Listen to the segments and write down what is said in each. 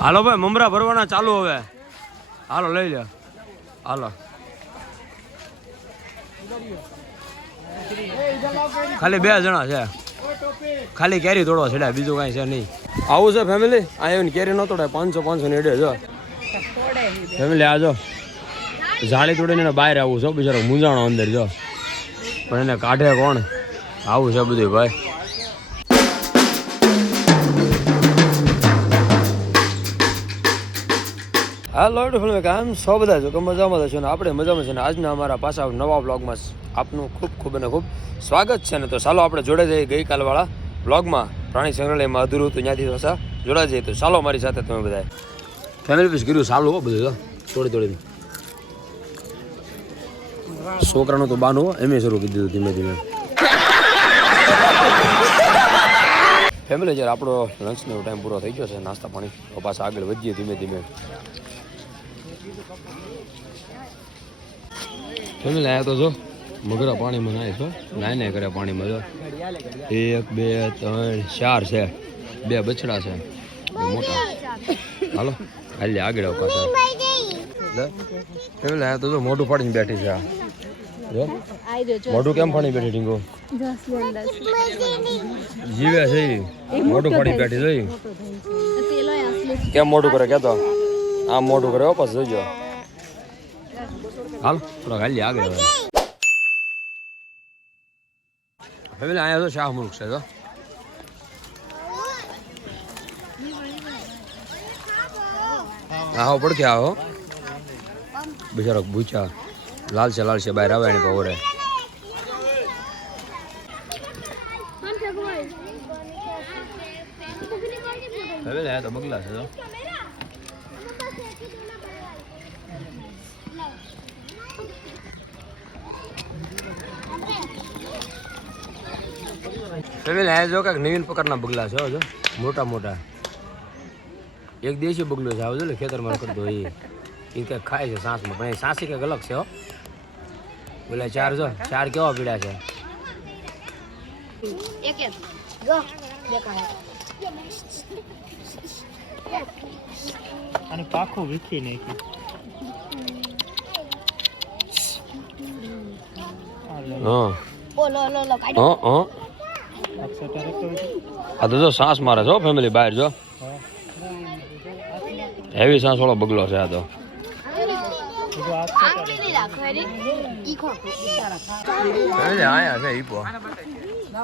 હાલો ભાઈ, મમરા ભરવાના ચાલુ હવે. હાલો, લઈ લે. હાલો. ખાલી બે જણા છે. ખાલી કેરી તોડવા છેડ્યા બીજું કાંઈ છે નહીં. આવું છે ફેમિલી આ આવીને કેરી ન તોડે પાંચસો પાંચસો ની એડે જો. ફેમિલી આ જો. જાળી તોડીને બહાર આવું છો બિચારો મૂંઝાણો અંદર જો. પણ એને કાઢે કોણ? આવું છે બધું ભાઈ. હાલો ફિલ્મ કામ? સો બધા છો કે મજામાં છો ને આપણે મજામાં છે ને આજના અમારા પાછા નવા બ્લોગમાં આપનું ખૂબ ખૂબ અને ખૂબ સ્વાગત છે ને તો ચાલો આપણે જોડે જઈએ ગઈકાલવાળા બ્લોગમાં પ્રાણી સંગ્રહાલયમાં અધૂરું હતું ત્યાંથી પાછા જોડા જઈએ તો ચાલો મારી સાથે તમે બધા ફેમિલી પીસ કર્યું સારું હો બધું થોડી તોડીને. છોકરાનું તો બાનું હો, એમે શરૂ કરી દીધું ધીમે ધીમે. ફેમિલી જ્યારે આપણો લંચનો ટાઈમ પૂરો થઈ ગયો છે નાસ્તા પાણી પાછા આગળ વધીએ ધીમે ધીમે. ફેમિલી લાયા તો જો મગરા પાણીમાં નાય છો? નાય નાય કર્યા પાણીમાં જો એક બે ત્રણ ચાર છે. બે બછડા છે. મોટા. હાલો હાલી આગળ પાછા. લે ફેમિલી તો જો મોઢું ફાડીને બેઠી છે આ. મોઢું કેમ ફાડી બેઠી ટીંગો જીવે છે મોટું મોઢું ફાડી બેઠી જોઈ કેમ મોઢું કરે કેતો? આમ મોઢું કરે વાપસ જોજો. હાલ, થોડા હાલી આગળ હવે અહીંયા તો શાહ મુલક છે તો આવો, પડખે આવો. બિચારો ભૂચા. લાલ છે લાલ છે બહાર આવે એની પવરે હવે તો બગલા છે તો ફેમિલી આ જો કાંઈક નવીન પ્રકારના બગલા છે જો. મોટા મોટા. એક દેશી બગલો છે આવજો ને ખેતરમાં કરતો એ એ કંઈક ખાય છે સાસમાં પણ એ સાસી કંઈક અલગ છે હો. બોલે ચાર જો ચાર કેવા પીડા છે? એક એક. જો દેખાય. અને પાખું વીખી નાખી હા. આ તો જો સાસ મારે છો ફેમિલી બહાર જો. હેવી સાંસ વાળો બગલો છે આ તો. આયા છે ઈપો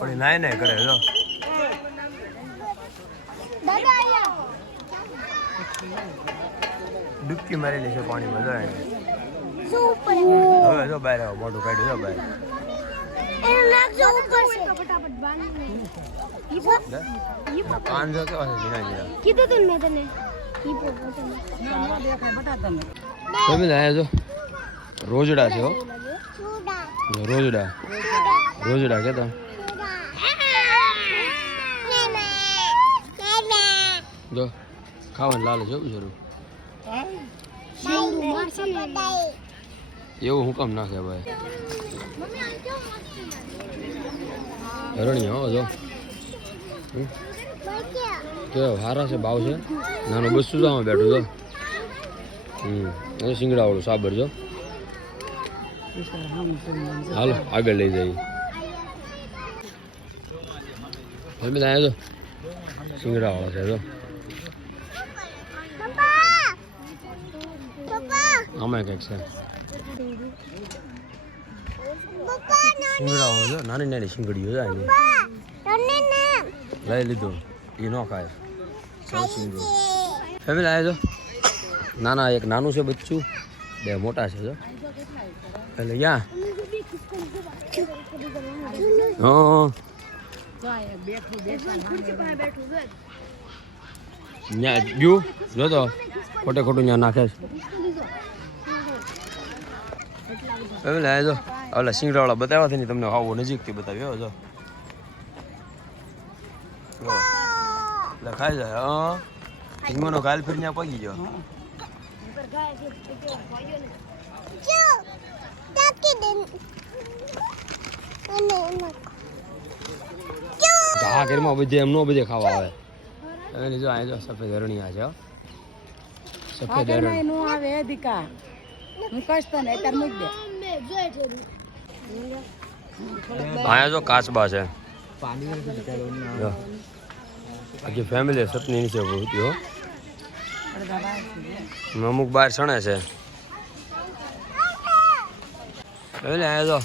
પણ નાય નાય કરે જો. દાદા આયા ડૂબકી મારેલી છે પાણીમાં જો. હવે જો બહાર આવો મોટું કાઢ્યું જો બહાર. એનું નાક જો ઉપર છે. તો ફટાફટ બાંધી ઈ પો લે. એના કાન જો કેવા છે ઝીણા ઝીણા કીધું તું મેં તને. ઈ પો ફેમિલી આયા જો. રોજડા છે હો. રોજડા. રોજડા જો ખાવાનું લાલ છે બિચારું. એવું હું કામ નાખે ભાઈ? હરણી હો જો. કેવો હારા છે ભાવ છે? નાનો બસો જામાં બેઠું છો હમ એ સિંગડાવાળું સાબર જો. હાલો આગળ લઈ જઈએ. ફેમિલી ત્યાં જો. સિંગડાવાળો છે જો. આમાં કંઈક છે. વાળો જો નાની નાની સિંગડીઓ જાય એની લઈ લીધું એ ન ખાય સૌ સિંગડું ફેમિલી આવ્યા જો નાના એક નાનું છે બચ્ચું બે મોટા છે જો એટલે યા જો તો ખોટે ખોટું ત્યાં નાખે છે હવે લે, જો. ઓલા સિંગડાવાળા બતાવ્યા ને, તમને આવો નજીકથી બતાવ્યો જો. જો. જાય હા. ધીમાનો ગાલ ફરી ત્યાં પગી ગયો. ઘરમાં બધે એમ નો બધે ખાવા આવે. જો આ સફેદ હરણિયા છે સફેદ હરણી. આવે દીકા. હું કહીશ તને અત્યારે મૂક દે. અહીંયા જો કાચબા છે. આખી ફેમિલી સપની નીચે ઊભી હો. અમુક બાર સણે છે. એટલે અહીંયા જો.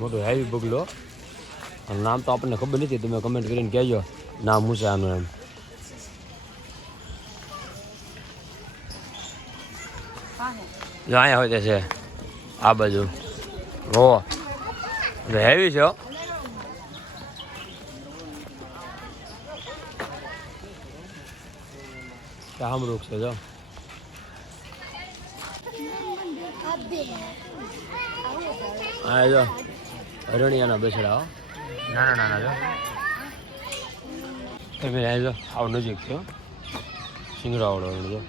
મોટું હેવી બગલો. નામ તો આપણને ખબર નથી તમે કમેન્ટ કરીને કહેજો. નામ હું છે આનું એમ? જો અહીંયા હોય છે. આ બાજુ. ઓ હેવી છે હો. કામરૂપ છે જો. આજો જો બેસડાઓ બેસડા નાના નાના જો. તમે જો આવ નજીક થયો સિંગરાવડો જો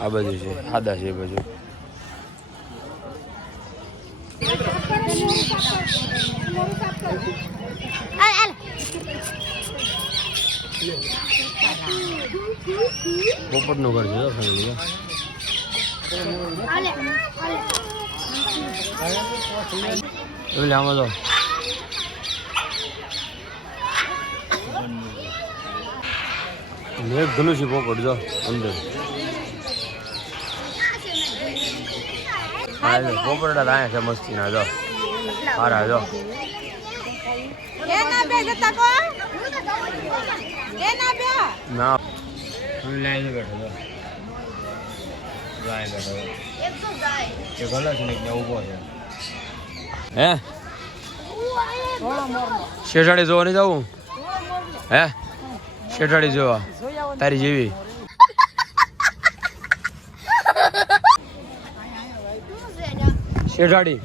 આ બાજુ છે સાદા છે એ બાજુ. પોપટનું ઘર છે હાલે એટલે આમાં જો મેઘ ધનુષી પોપટ જો અંદર. પોપટા અહીંયા છે મસ્તીના જો. સારા જો. ના બે જતા કો. એ ના બે. ના. લાઈન બેઠો જો. ગાય બેઠો જો. એ ગલો છે ને ઊભો છે. હે? શેઠાડી જોવા નહીં જવું? હે? શેઠાડી જોવા. તારી જેવી શેઠાડી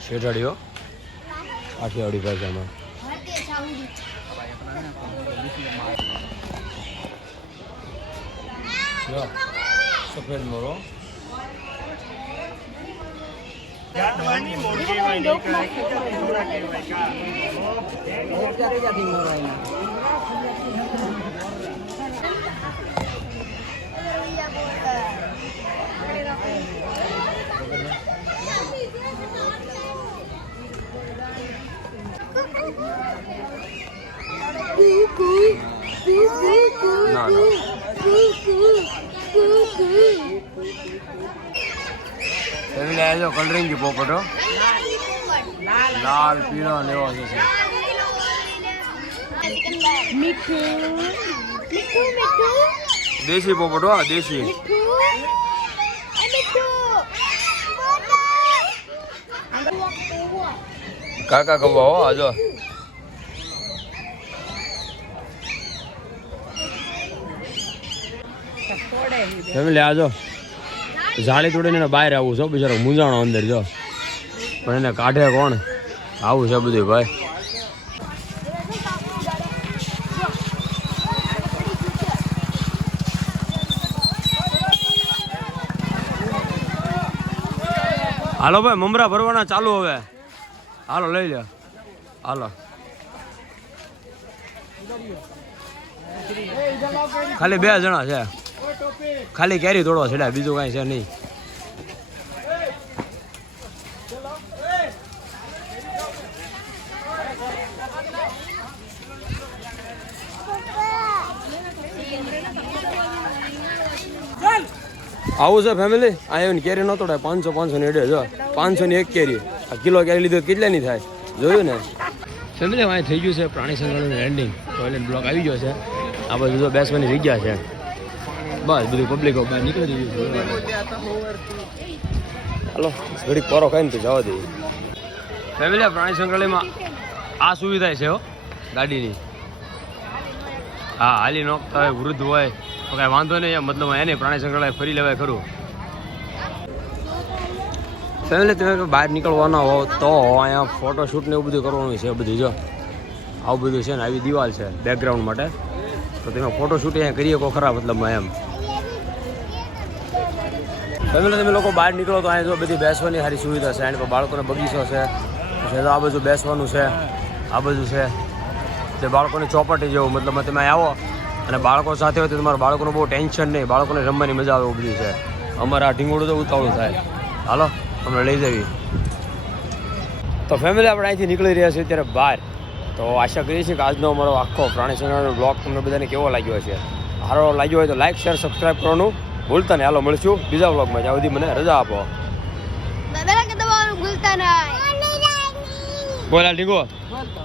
શેઠાડી હો આઠિયાવાડી ભાષામાં જો સફેદ મોરો ના ના ફેમિલી આવ્યો કલરિંગી પોપટો. લાલ પીળો મીઠું મીઠું. દેશી પોપટ, હા, દેશી. કાકા કવા, હો આજો ફેમિલી આજો જાળી તોડીને બહાર આવું છો બિચારો મૂંઝાણો અંદર, જો. પણ એને કાઢે કોણ? આવું છે બધું ભાઈ. હાલો ભાઈ, મમરા ભરવાના ચાલુ હવે. હાલો, લઈ લે. હાલો. ખાલી બે જણા છે. ખાલી કેરી તોડવા છેડા બીજું કાંઈ છે નહીં. આવું છે ફેમિલી આ એની કેરી નહોતો થાય પાંચસો પાંચસો ની એડે જો. પાંચસો ની એક કેરી. આ કિલો કેરી લીધો કેટલાની થાય? જોયું ને? ફેમિલી અહીં થઈ ગયું છે પ્રાણી સંગ્રહાલયનું એન્ડિંગ ટોયલેટ બ્લોક આવી ગયો છે. આ બધું જો બેસવાની જગ્યા છે. બસ બધું પબ્લિકો બહાર નીકળી ગયું હાલો ઘડીક પોરો ખાઈને તો જવા દઈએ. ફેમિલી પ્રાણી સંગ્રહાલયમાં આ સુવિધા છે હો ગાડીની. હા હાલી નોખતા હોય વૃદ્ધ હોય. તો કાંઈ વાંધો નહીં મતલબ એને પ્રાણી સંગ્રહાલય ફરી લેવાય ખરું. ફેમિલી, તમે બહાર નીકળવાના હો તો અહીંયા ફોટોશૂટ ને એવું બધું કરવાનું છે બધું, જો. આવું બધું છે ને, આવી દિવાલ છે બેકગ્રાઉન્ડ માટે. તો તમે ફોટોશૂટ અહીંયા કરી શકો ખરા મતલબમાં એમ. ફેમિલી, તમે લોકો બહાર નીકળો તો અહીંયા જો બધી બેસવાની સારી સુવિધા છે. એની પર બાળકોને બગીચો છે. તો આ બધું બેસવાનું છે. આ બધું છે. તે બાળકોની ચોપાટી જેવું મતલબ તમે આવો. અને બાળકો સાથે હોય તો તમારા બાળકોનું બહુ ટેન્શન નહીં. બાળકોને રમવાની મજા આવે એવું બધું છે. અમારે આ ઢીંગોળું તો ઉતાવળું થાય. હાલો અમને લઈ જવી તો ફેમિલી આપણે અહીંથી નીકળી રહ્યા છીએ અત્યારે બહાર. તો આશા કરીએ છીએ કે આજનો અમારો આખો પ્રાણી સંગ્રહાલયનો બ્લોગ તમને બધાને કેવો લાગ્યો હશે? સારો લાગ્યો હોય તો લાઈક શેર સબસ્ક્રાઈબ કરવાનું ભૂલતા નહીં. હાલો મળશું બીજા બ્લોગમાં જ્યાં સુધી મને રજા આપો. ભૂલતા નહીં. બોલા ઢીંગો. બોલતો